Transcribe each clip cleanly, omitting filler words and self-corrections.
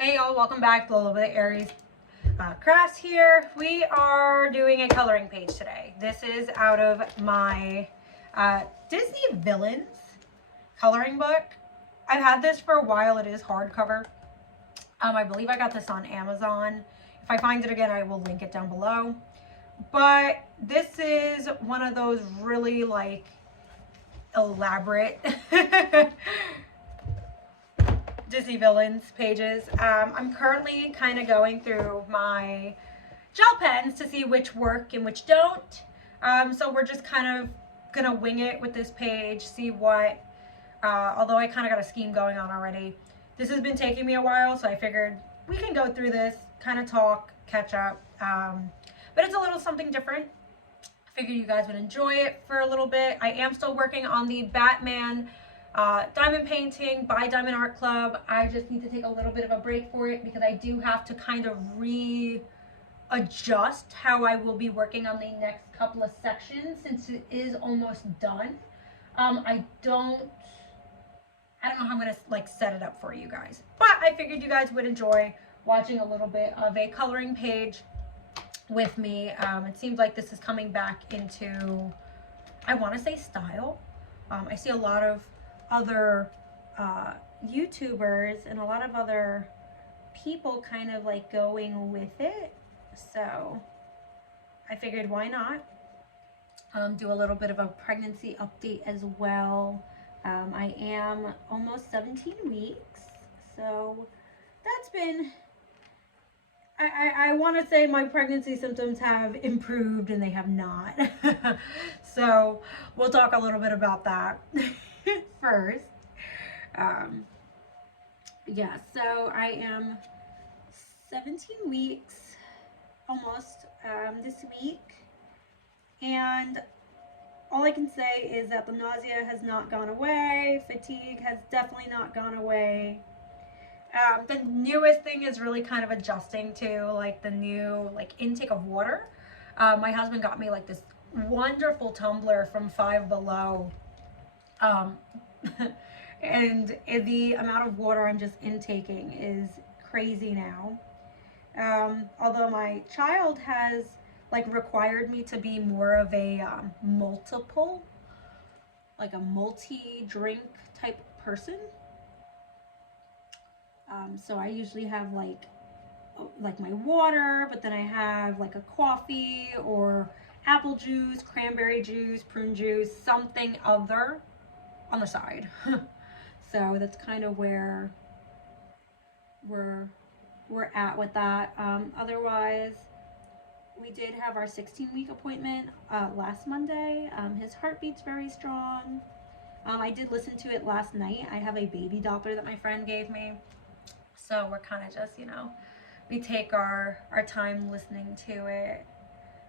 Hey y'all, welcome back to a little bit of Aries Crafts here. We are doing a coloring page today. This is out of my Disney Villains coloring book. I've had this for a while. It is hardcover. I believe I got this on Amazon. If I find it again, I will link it down below. But this is one of those really like elaborate Disney Villains pages. I'm currently kind of going through my gel pens to see which work and which don't. So we're just kind of gonna wing it with this page, see what, although I kind of got a scheme going on already. This has been taking me a while, so I figured we can go through this, kind of talk, catch up. But it's a little something different. I figured you guys would enjoy it for a little bit. I am still working on the Batman diamond painting by Diamond Art Club. I just need to take a little bit of a break for it because I do have to kind of readjust how I will be working on the next couple of sections since it is almost done. I don't know how I'm gonna like set it up for you guys, but I figured you guys would enjoy watching a little bit of a coloring page with me. It seems like this is coming back into, I want to say, style. I see a lot of other YouTubers and a lot of other people kind of like going with it, so I figured why not do a little bit of a pregnancy update as well. I am almost 17 weeks, so that's been, I want to say my pregnancy symptoms have improved and they have not. So we'll talk a little bit about that first. Yeah, so I am 17 weeks almost this week, and all I can say is that the nausea has not gone away, fatigue has definitely not gone away. The newest thing is really kind of adjusting to like the new like intake of water. My husband got me like this wonderful tumbler from Five Below, and the amount of water I'm just intaking is crazy now. Although my child has like required me to be more of a multiple, like a multi-drink type person. So I usually have like my water, but then I have like a coffee or apple juice, cranberry juice, prune juice, something other on the side. So that's kind of where we're at with that. Otherwise, we did have our 16-week appointment last Monday. His heartbeat's very strong. I did listen to it last night. I have a baby Doppler that my friend gave me. So we're kind of just, we take our time listening to it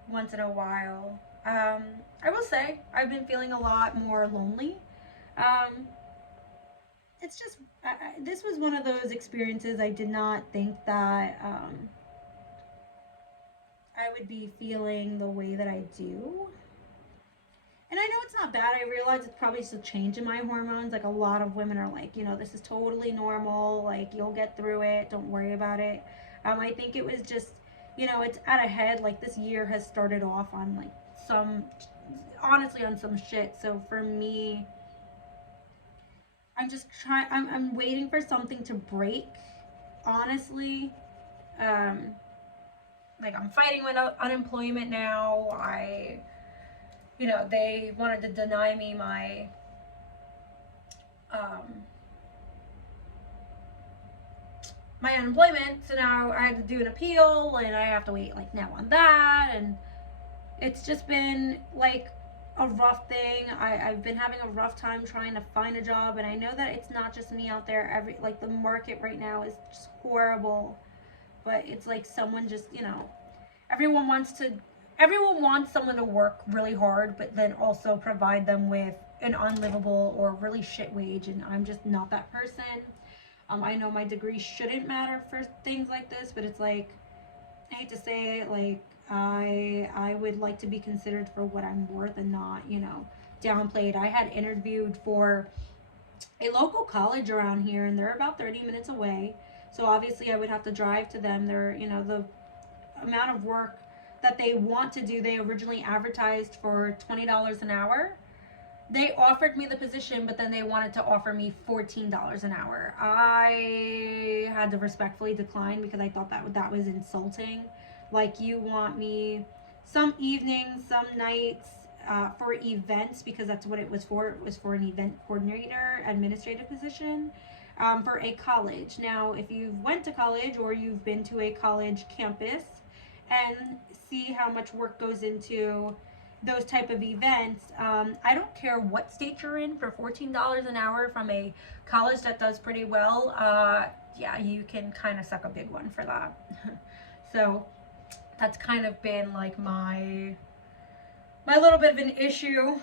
once in a while. I will say I've been feeling a lot more lonely. It's just, this was one of those experiences I did not think that I would be feeling the way that I do. And I know it's not bad. I realize it's probably just a change in my hormones. Like a lot of women are like, this is totally normal. Like you'll get through it. Don't worry about it. I think it was just, it's at a head. Like this year has started off on like honestly on some shit. So for me, I'm just I'm waiting for something to break. Honestly, like I'm fighting with unemployment now. They wanted to deny me my unemployment, so now I had to do an appeal, and I have to wait like now on that, and it's just been like a rough thing. I've been having a rough time trying to find a job, and I know that it's not just me out there. The market right now is just horrible, but it's like someone just, everyone wants someone to work really hard, but then also provide them with an unlivable or really shit wage, and I'm just not that person. I know my degree shouldn't matter for things like this, but it's like, I hate to say it, like, I would like to be considered for what I'm worth and not, downplayed. I had interviewed for a local college around here, and they're about 30 minutes away. So obviously I would have to drive to them. They're, you know, the amount of work that they want to do, they originally advertised for $20 an hour. They offered me the position, but then they wanted to offer me $14 an hour. I had to respectfully decline because I thought that was insulting. Like, you want me some evenings, some nights, for events, because that's what it was for. It was for an event coordinator, administrative position, for a college. Now, if you've went to college or you've been to a college campus and see how much work goes into those type of events, I don't care what state you're in, for $14 an hour from a college that does pretty well, yeah, you can kind of suck a big one for that. So that's kind of been like my little bit of an issue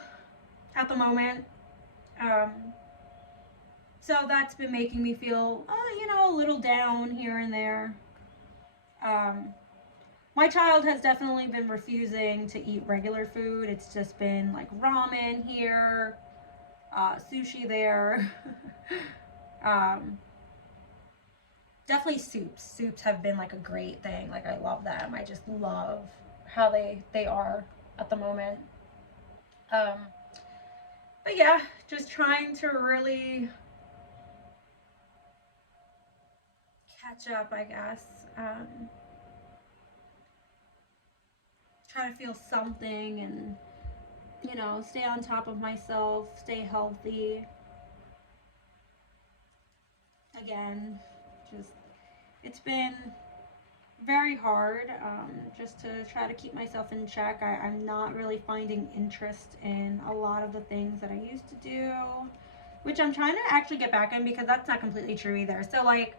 at the moment. Um, so that's been making me feel, you know, a little down here and there. Um, my child has definitely been refusing to eat regular food. It's just been like ramen here, sushi there. um, Definitely soups. Soups have been like a great thing. Like, I love them. I just love how they are at the moment. Um, but yeah, just trying to really catch up, I guess. Try to feel something, and, you know, stay on top of myself, stay healthy. Again, just, it's been very hard, just to try to keep myself in check. I'm not really finding interest in a lot of the things that I used to do, which I'm trying to actually get back in, because that's not completely true either. So, like,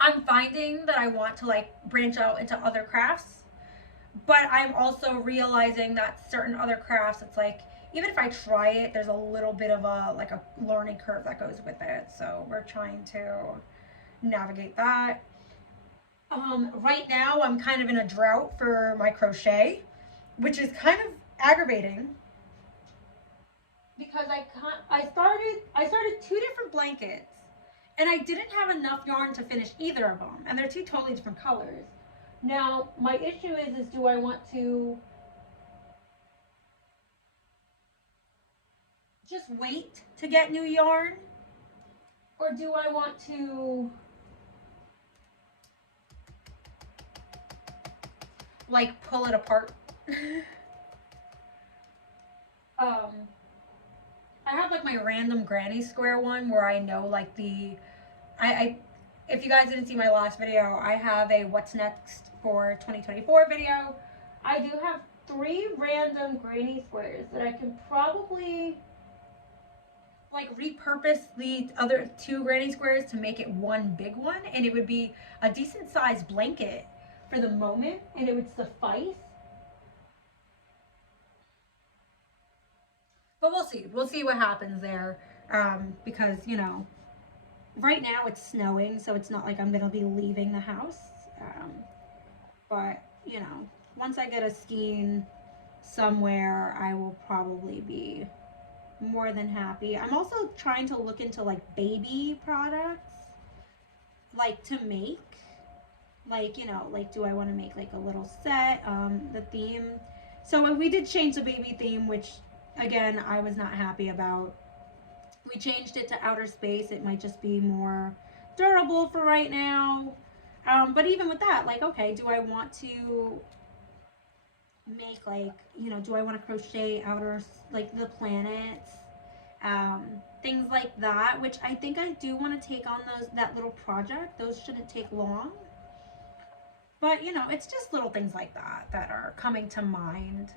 I'm finding that I want to, like, branch out into other crafts, but I'm also realizing that certain other crafts, it's like, even if I try it, there's a little bit of a learning curve that goes with it. So we're trying to navigate that. Right now I'm kind of in a drought for my crochet, which is kind of aggravating, because I started two different blankets, and I didn't have enough yarn to finish either of them, and they're two totally different colors. Now my issue is do I want to just wait to get new yarn, or do I want to, like, pull it apart? I have like my random granny square one where I know, like, I if you guys didn't see my last video, I have a what's next for 2024 video. I do have 3 random granny squares that I can probably, like, repurpose the other 2 granny squares to make it one big one, and it would be a decent sized blanket for the moment, and it would suffice. But we'll see what happens there, because, you know, right now it's snowing, so it's not like I'm gonna be leaving the house, but, you know, once I get a skein somewhere, I will probably be more than happy. I'm also trying to look into, like, baby products, like, to make, like, you know, like, do I want to make like a little set, the theme. So we did change the baby theme, which, again, I was not happy about. We changed it to outer space. It might just be more durable for right now, but even with that, like, okay, do I want to make, like, you know, do I want to crochet outer, like, the planets, things like that, which I think I do want to take on that little project. Those shouldn't take long, but, you know, it's just little things like that that are coming to mind,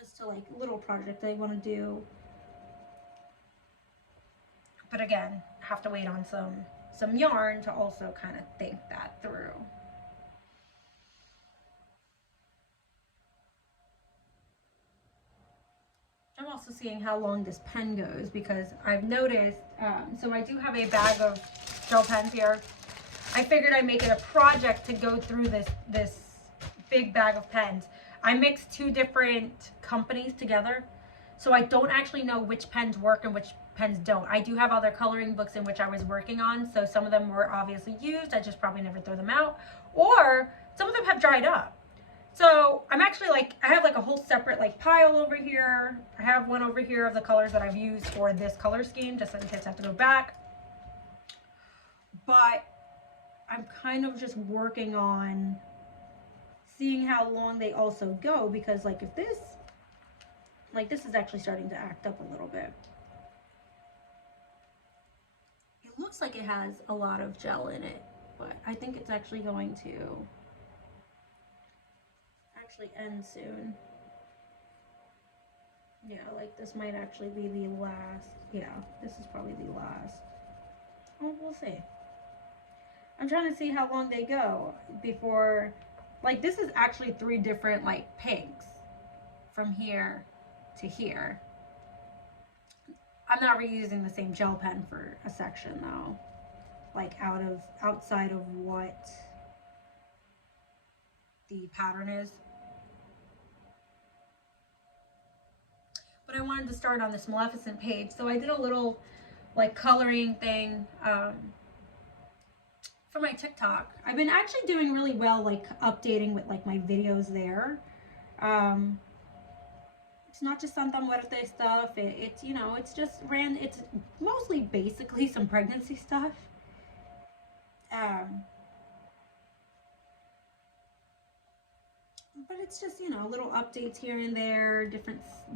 as to, like, little projects I want to do. But again, have to wait on some yarn to also kind of think that through. I'm also seeing how long this pen goes, because I've noticed, so I do have a bag of gel pens here. I figured I'd make it a project to go through this big bag of pens. I mixed 2 different companies together. So I don't actually know which pens work and which pens don't. I do have other coloring books in which I was working on, so some of them were obviously used. I just probably never threw them out. Or some of them have dried up. So I'm actually like, I have like a whole separate like pile over here. I have one over here of the colors that I've used for this color scheme, just in case I have to go back. But I'm kind of just working on seeing how long they also go, because like if this, like this is actually starting to act up a little bit. It looks like it has a lot of gel in it, but I think it's actually going to actually end soon. Yeah, like this might actually be the last. Yeah, this is probably the last. Oh, we'll see. I'm trying to see how long they go before, like this is actually 3 different like pinks from here to here. I'm not reusing the same gel pen for a section though, like outside of what the pattern is. But I wanted to start on this Maleficent page, so I did a little like coloring thing for my TikTok. I've been actually doing really well, like updating with like my videos there. It's not just Santa Muerte stuff. It's, you know, it's just it's mostly basically some pregnancy stuff. But it's just, you know, little updates here and there,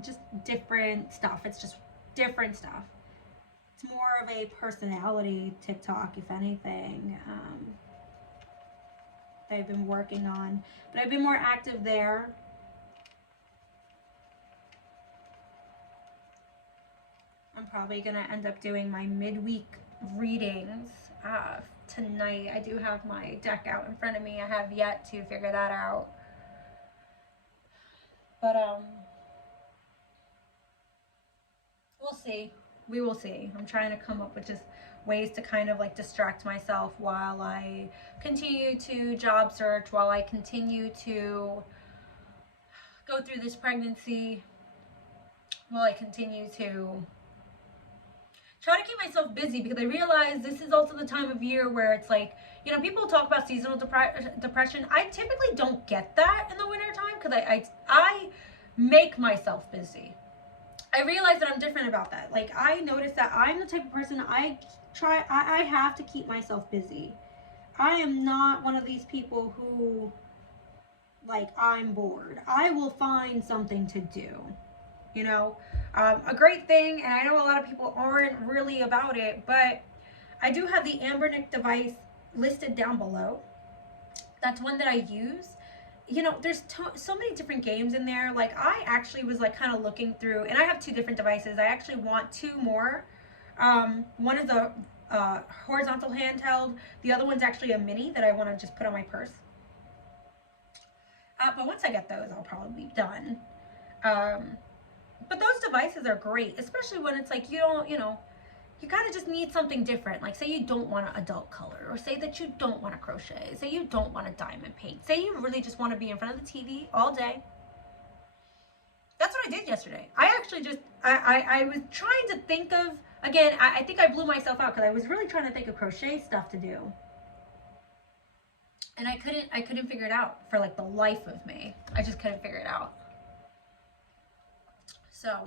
just different stuff. It's just different stuff. It's more of a personality TikTok, if anything, that I've been working on. But I've been more active there. I'm probably going to end up doing my midweek readings tonight. I do have my deck out in front of me. I have yet to figure that out. But we'll see. We will see. I'm trying to come up with just ways to kind of like distract myself while I continue to job search, while I continue to go through this pregnancy, while I continue to try to keep myself busy, because I realize this is also the time of year where it's like, you know, people talk about seasonal depression. I typically don't get that in the wintertime because I make myself busy. I realize that I'm different about that. Like, I notice that I'm the type of person I have to keep myself busy. I am not one of these people who, like, I'm bored. I will find something to do, you know? A great thing, and I know a lot of people aren't really about it, but I do have the Ambernick device listed down below. That's one that I use. You know, there's so many different games in there. Like, I actually was like kind of looking through, and I have 2 different devices. I actually want 2 more. One is a horizontal handheld. The other one's actually a mini that I want to just put on my purse. But once I get those, I'll probably be done. But those devices are great, especially when it's like, you kind of just need something different. Like, say you don't want to adult color, or say that you don't want to crochet, say you don't want to diamond paint, say you really just want to be in front of the TV all day. That's what I did yesterday. I actually just, I was trying to think of, again, I think I blew myself out because I was really trying to think of crochet stuff to do. And I couldn't figure it out for like the life of me. I just couldn't figure it out. So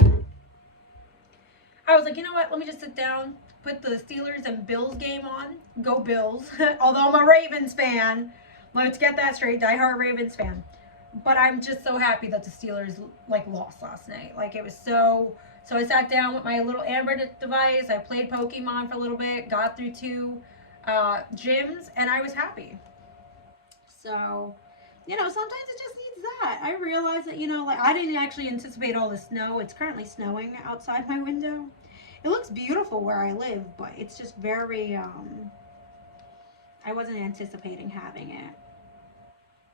I was like, you know what? Let me just sit down, put the Steelers and Bills game on. Go Bills. Although I'm a Ravens fan. Let's get that straight. Die-hard Ravens fan. But I'm just so happy that the Steelers like lost last night. Like, it was so I sat down with my little Amber device. I played Pokemon for a little bit, got through 2 gyms, and I was happy. So, you know, sometimes it just needs that. I realized that, you know, like, I didn't actually anticipate all the snow. It's currently snowing outside my window. It looks beautiful where I live, but it's just very, I wasn't anticipating having it.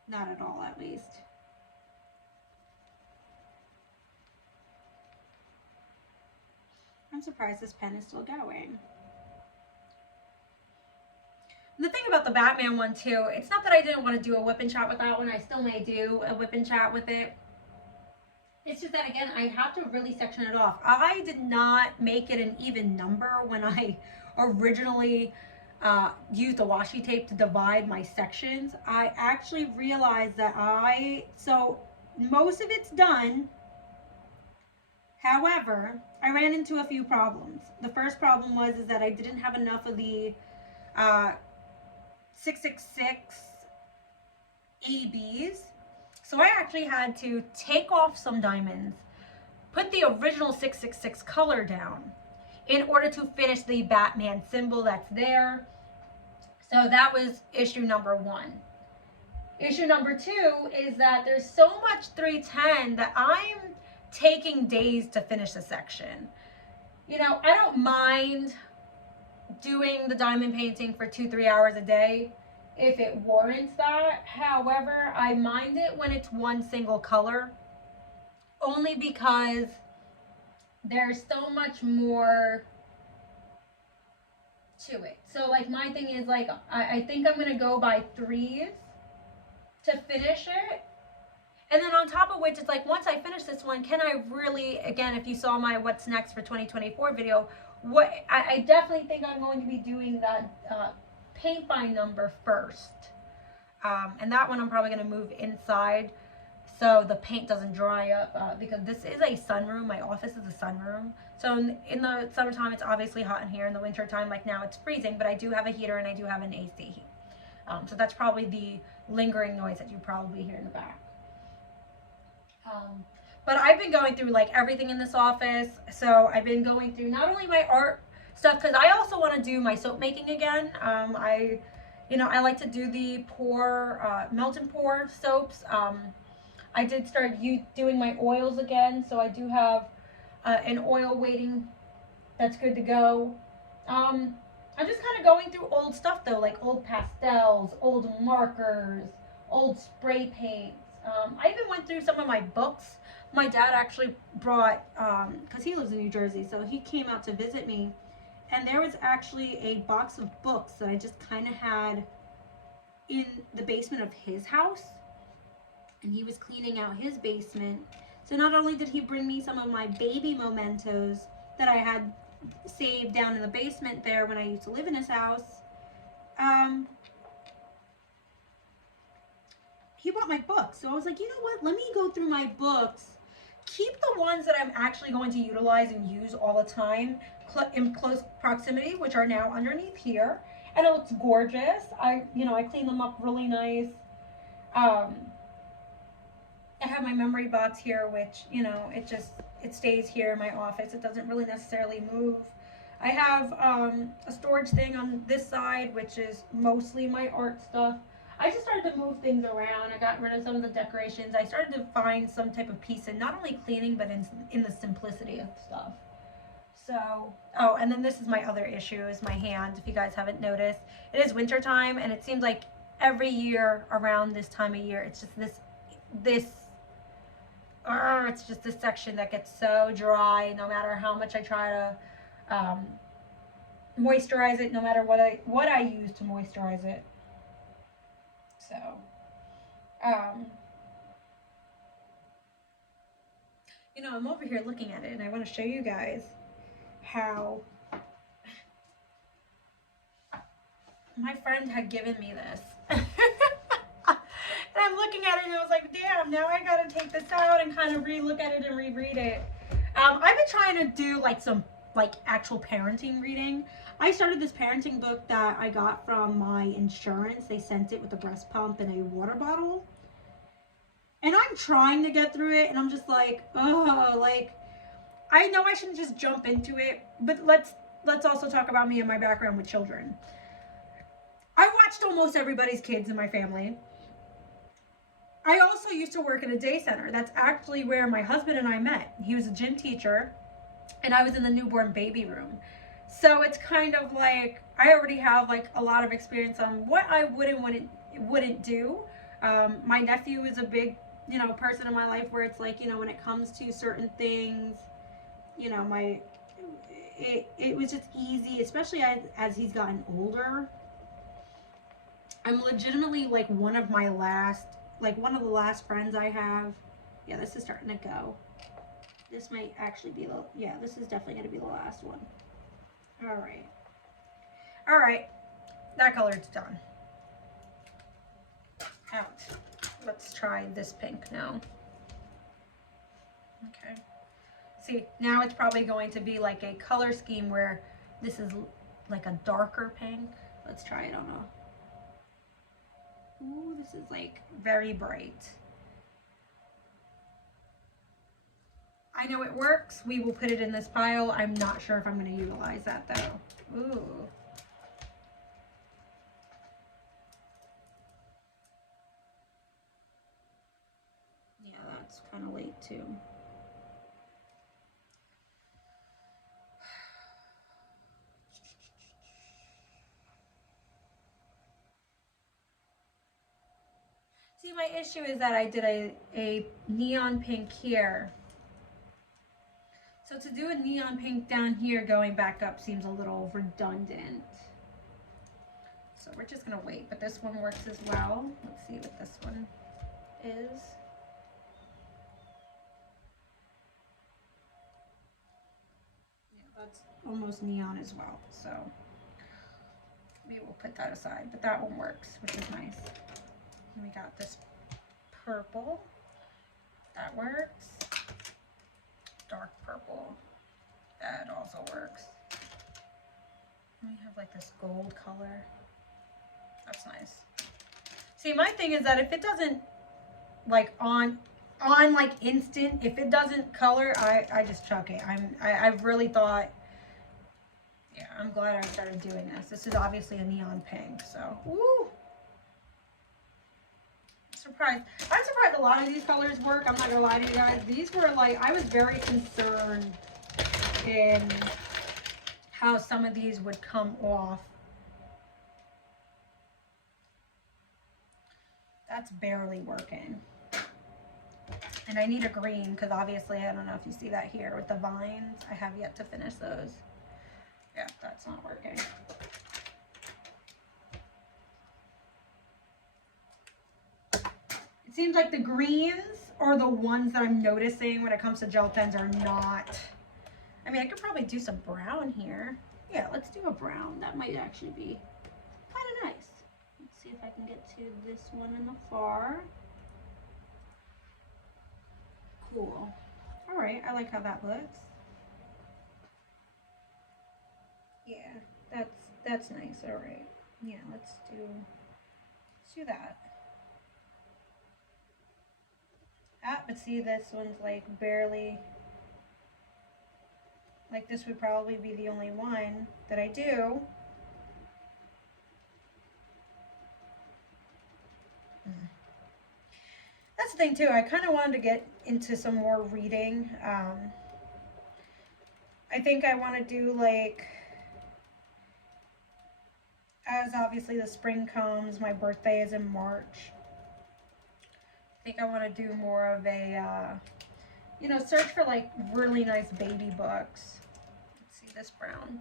Not at all, at least. I'm surprised this pen is still going. The thing about the Batman one too, it's not that I didn't want to do a whip and chat with that one. I still may do a whip and chat with it. It's just that again, I have to really section it off. I did not make it an even number when I originally used the washi tape to divide my sections. I actually realized that so most of it's done. However, I ran into a few problems. The first problem was is that I didn't have enough of the uh, 666 ABs. So I actually had to take off some diamonds, put the original 666 color down in order to finish the Batman symbol that's there. So that was issue number one. Issue number two is that there's so much 310 that I'm taking days to finish the section. You know, I don't mind doing the diamond painting for 2-3 hours a day if it warrants that. However, I mind it when it's one single color, only because there's so much more to it. So like my thing is like I think I'm gonna go by threes to finish it. And then on top of which, it's like once I finish this one, can I really, again, if you saw my what's next for 2024 video, I definitely think I'm going to be doing that paint by number first. And that one I'm probably going to move inside so the paint doesn't dry up because this is a sunroom. My office is a sunroom. So in the summertime, it's obviously hot in here. In the winter time, like now, it's freezing, but I do have a heater and I do have an AC. So that's probably the lingering noise that you probably hear in the back. But I've been going through like everything in this office. So I've been going through not only my art stuff, because I also want to do my soap making again. I like to do the melt and pour soaps. I did start doing my oils again. So I do have an oil waiting that's good to go. I'm just kind of going through old stuff though, like old pastels, old markers, old spray paints. I even went through some of my books. My dad actually brought, because he lives in New Jersey, so he came out to visit me. And there was actually a box of books that I just kind of had in the basement of his house. And he was cleaning out his basement. So not only did he bring me some of my baby mementos that I had saved down in the basement there when I used to live in his house, he bought my books. So I was like, you know what? Let me go through my books. Keep the ones that I'm actually going to utilize and use all the time in close proximity, which are now underneath here. And it looks gorgeous. I clean them up really nice. I have my memory box here, which, it stays here in my office. It doesn't really necessarily move. I have a storage thing on this side, which is mostly my art stuff. I just started to move things around. I got rid of some of the decorations. I started to find some type of peace in not only cleaning, but in the simplicity of stuff. So, oh, and then this is my other issue, is my hand, if you guys haven't noticed. It is winter time, and it seems like every year around this time of year, it's just it's just this section that gets so dry, no matter how much I try to moisturize it, no matter what I use to moisturize it. So, I'm over here looking at it, and I want to show you guys how my friend had given me this. And I'm looking at it, and I was like, damn, now I got to take this out and kind of re-look at it and reread it. I've been trying to do some actual parenting reading. I started this parenting book that I got from my insurance. They sent it with a breast pump and a water bottle. And I'm trying to get through it, and I'm just like, oh, I know I shouldn't just jump into it, but let's also talk about me and my background with children. I watched almost everybody's kids in my family. I also used to work at a day center. That's actually where my husband and I met. He was a gym teacher, and I was in the newborn baby room. So it's kind of like I already have a lot of experience on what I would and wouldn't do. My nephew is a big, person in my life where it's like, when it comes to certain things, it was just easy, especially as he's gotten older. I'm legitimately one of the last friends I have. Yeah, this is starting to go. This might actually be the, yeah, this is definitely going to be the last one. All right. All right. That color is done. Out. Let's try this pink now. Okay. See, now it's probably going to be like a color scheme where this is like a darker pink. Let's try it on a, ooh, this is like very bright. I know it works. We will put it in this pile. I'm not sure if I'm going to utilize that though. Ooh. Yeah, that's kind of late too. See, my issue is that I did a neon pink here. So to do a neon pink down here going back up seems a little redundant. So we're just gonna wait, but this one works as well. Let's see what this one is. Yeah, that's almost neon as well. So we will put that aside, but that one works, which is nice. And we got this purple, that works. Dark purple, that also works. And we have like this gold color. That's nice. See, my thing is that if it doesn't like on like instant, if it doesn't color, I just chuck it. I've really thought, yeah, I'm glad I started doing this. This is obviously a neon pink, so woo. Surprised. I'm surprised a lot of these colors work. I'm not gonna lie to you guys. These were like, I was very concerned in how some of these would come off. That's barely working. And I need a green because obviously, I don't know if you see that here with the vines. I have yet to finish those. Yeah, that's not working. It seems like the greens are the ones that I'm noticing when it comes to gel pens are not. I mean, I could probably do some brown here. Yeah, let's do a brown. That might actually be kind of nice. Let's see if I can get to this one in the far. Cool. All right, I like how that looks. Yeah, that's nice. All right. Yeah, let's do that. Ah, but see, this one's like barely, like this would probably be the only one that I do. That's the thing too, I kind of wanted to get into some more reading. I think I want to do like, as obviously the spring comes, my birthday is in March. I think I want to do more of a, you know, search for like really nice baby books. Let's see this brown.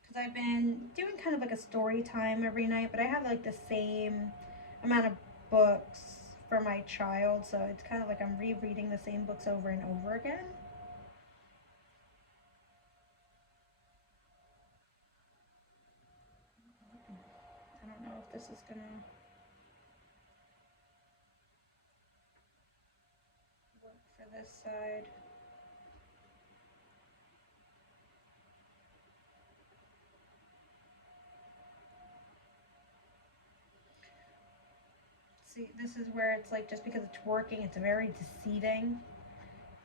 Because I've been doing kind of like a story time every night, but I have like the same amount of books for my child, so it's kind of like I'm rereading the same books over and over again. I don't know if this is gonna work for this side. See, this is where it's like, just because it's working, it's very deceiving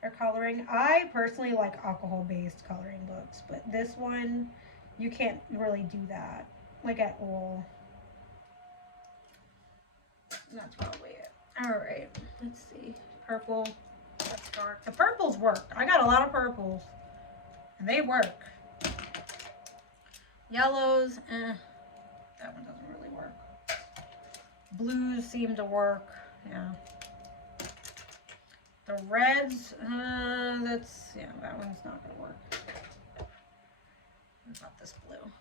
for coloring. I personally like alcohol-based coloring books, but this one, you can't really do that, like at all. And that's probably it. All right, let's see. Purple, that's dark. The purples work. I got a lot of purples, and they work. Yellows, that one doesn't really work. Blues seem to work, yeah. The reds, that's, yeah, that one's not gonna work. What about this blue?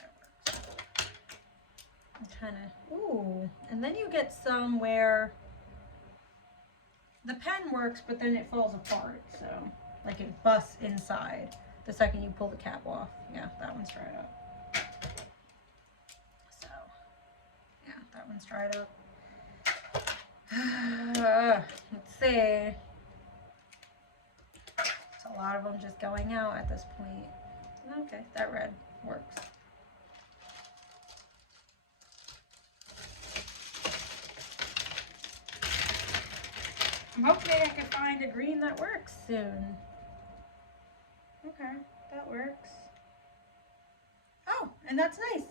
That works. I'm trying to, ooh, and then you get some where the pen works, but then it falls apart, so, like it busts inside the second you pull the cap off. Yeah, that one's dried up. So, yeah, that one's dried up. Let's see. It's a lot of them just going out at this point. Okay, that red works. I'm hoping I can find a green that works soon. Okay, that works. Oh, and that's nice.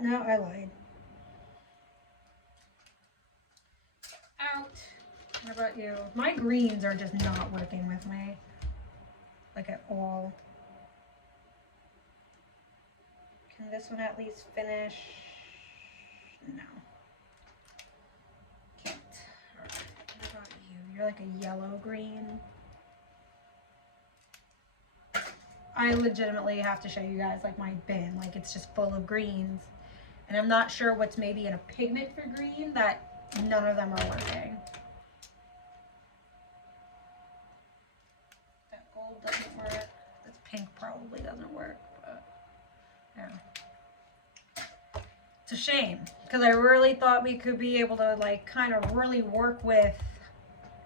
No, I lied. Out. What about you? My greens are just not working with me. Like at all. Can this one at least finish? No. Can't. Alright, what about you? You're like a yellow green. I legitimately have to show you guys like my bin. Like it's just full of greens. And I'm not sure what's maybe in a pigment for green that none of them are working. That gold doesn't work. This pink probably doesn't work, but yeah. It's a shame because I really thought we could be able to like kind of really work with,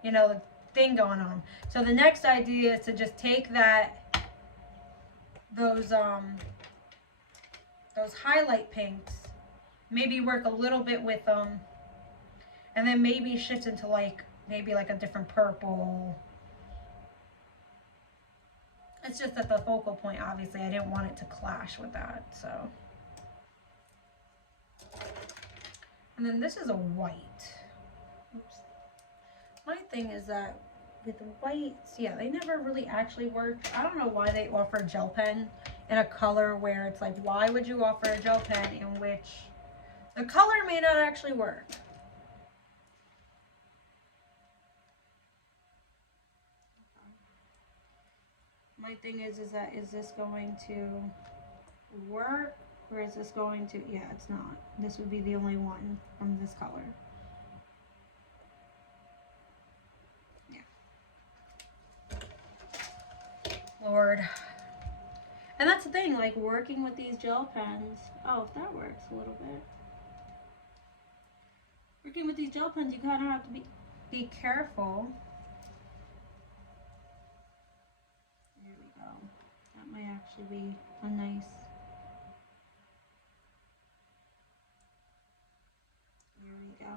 you know, the thing going on. So the next idea is to just take those highlight pinks, maybe work a little bit with them, and then maybe shift into like maybe like a different purple. It's just that the focal point, obviously I didn't want it to clash with that, so. And then this is a white. Oops. My thing is that with whites, yeah, they never really actually worked. I don't know why they offer gel pen in a color where it's like, why would you offer a gel pen in which the color may not actually work? My thing is that, is this going to work? Or is this going to, yeah, it's not. This would be the only one from this color. Lord. And that's the thing, like working with these gel pens. Oh, if that works a little bit. Working with these gel pens, you kind of have to be careful. There we go. That might actually be a nice. There we go.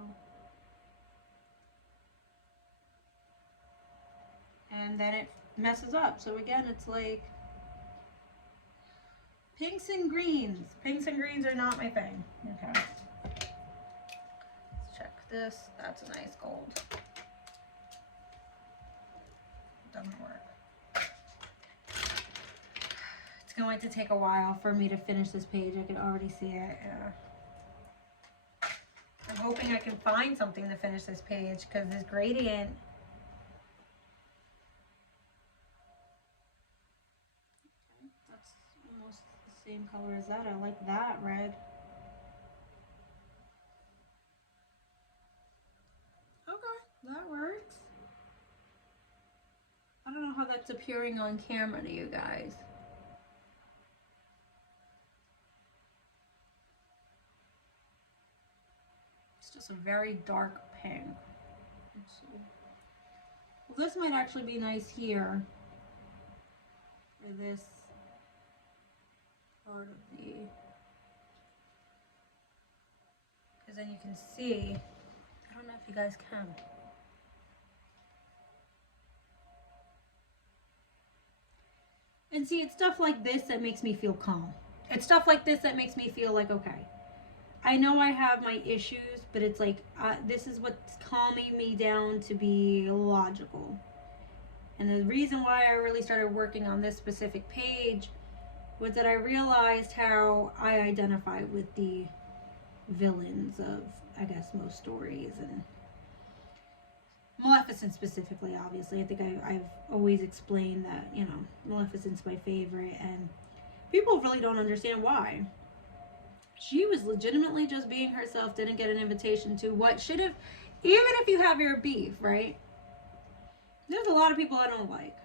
And then it messes up. So again, it's like pinks and greens. Pinks and greens are not my thing. Okay. Let's check this. That's a nice gold. Doesn't work. It's going to take a while for me to finish this page. I can already see it. Yeah. I'm hoping I can find something to finish this page because this gradient. Same color as that. I like that red. Okay, that works. I don't know how that's appearing on camera to you guys. It's just a very dark pink. Let's see. Well, this might actually be nice here for this part of the, because then you can see, I don't know if you guys can. And see, it's stuff like this that makes me feel calm. It's stuff like this that makes me feel like, okay, I know I have my issues, but it's like, this is what's calming me down to be logical. And the reason why I really started working on this specific page was that I realized how I identify with the villains of, I guess, most stories, and Maleficent specifically, obviously. I think I've always explained that, you know, Maleficent's my favorite, and people really don't understand why. She was legitimately just being herself, didn't get an invitation to what should have, even if you have your beef, right? There's a lot of people I don't like.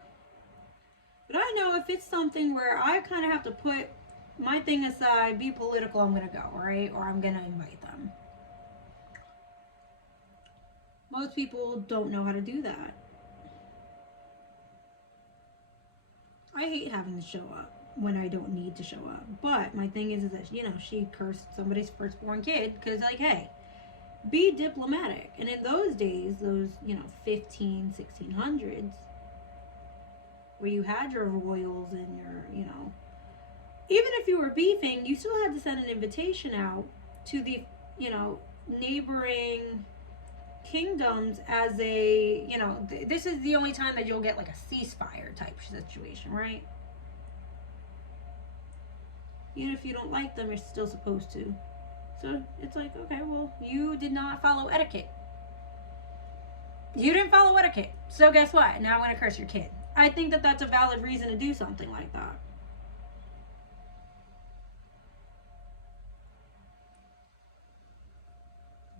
But I know if it's something where I kind of have to put my thing aside, be political, I'm going to go, right? Or I'm going to invite them. Most people don't know how to do that. I hate having to show up when I don't need to show up. But my thing is that, you know, she cursed somebody's firstborn kid because, like, hey, be diplomatic. And in those days, those, you know, 1600s, where you had your royals and your, you know, even if you were beefing, you still had to send an invitation out to the, you know, neighboring kingdoms as a, you know, this is the only time that you'll get like a ceasefire type situation, right? Even if you don't like them, you're still supposed to. So it's like, okay, well, you did not follow etiquette. You didn't follow etiquette. So guess what? Now I'm going to curse your kid. I think that that's a valid reason to do something like that.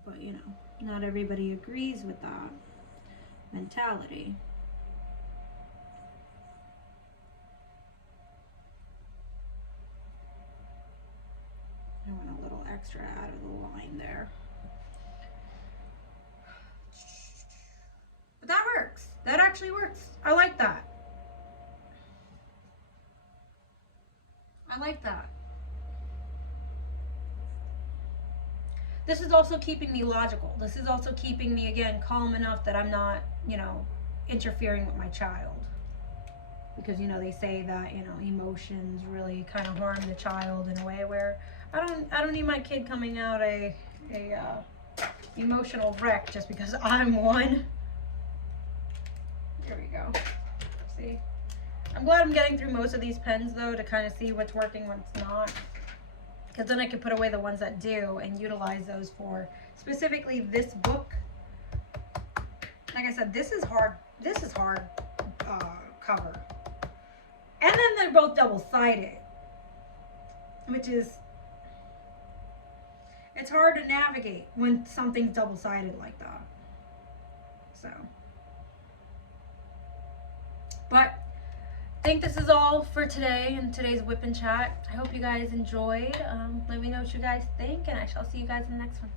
But, you know, not everybody agrees with that mentality. I went a little extra out of the line there. But that works. That actually works. I like that. I like that. This is also keeping me logical. This is also keeping me, again, calm enough that I'm not, you know, interfering with my child. Because, you know, they say that, you know, emotions really kind of harm the child in a way where I don't need my kid coming out a emotional wreck just because I'm one. Here we go. See? I'm glad I'm getting through most of these pens, though, to kind of see what's working, what's not. Because then I can put away the ones that do and utilize those for specifically this book. Like I said, this is hard. This is hard cover. And then they're both double-sided, which is, it's hard to navigate when something's double-sided like that. So, but I think this is all for today in today's Whip and Chat. I hope you guys enjoyed. Let me know what you guys think, and I shall see you guys in the next one.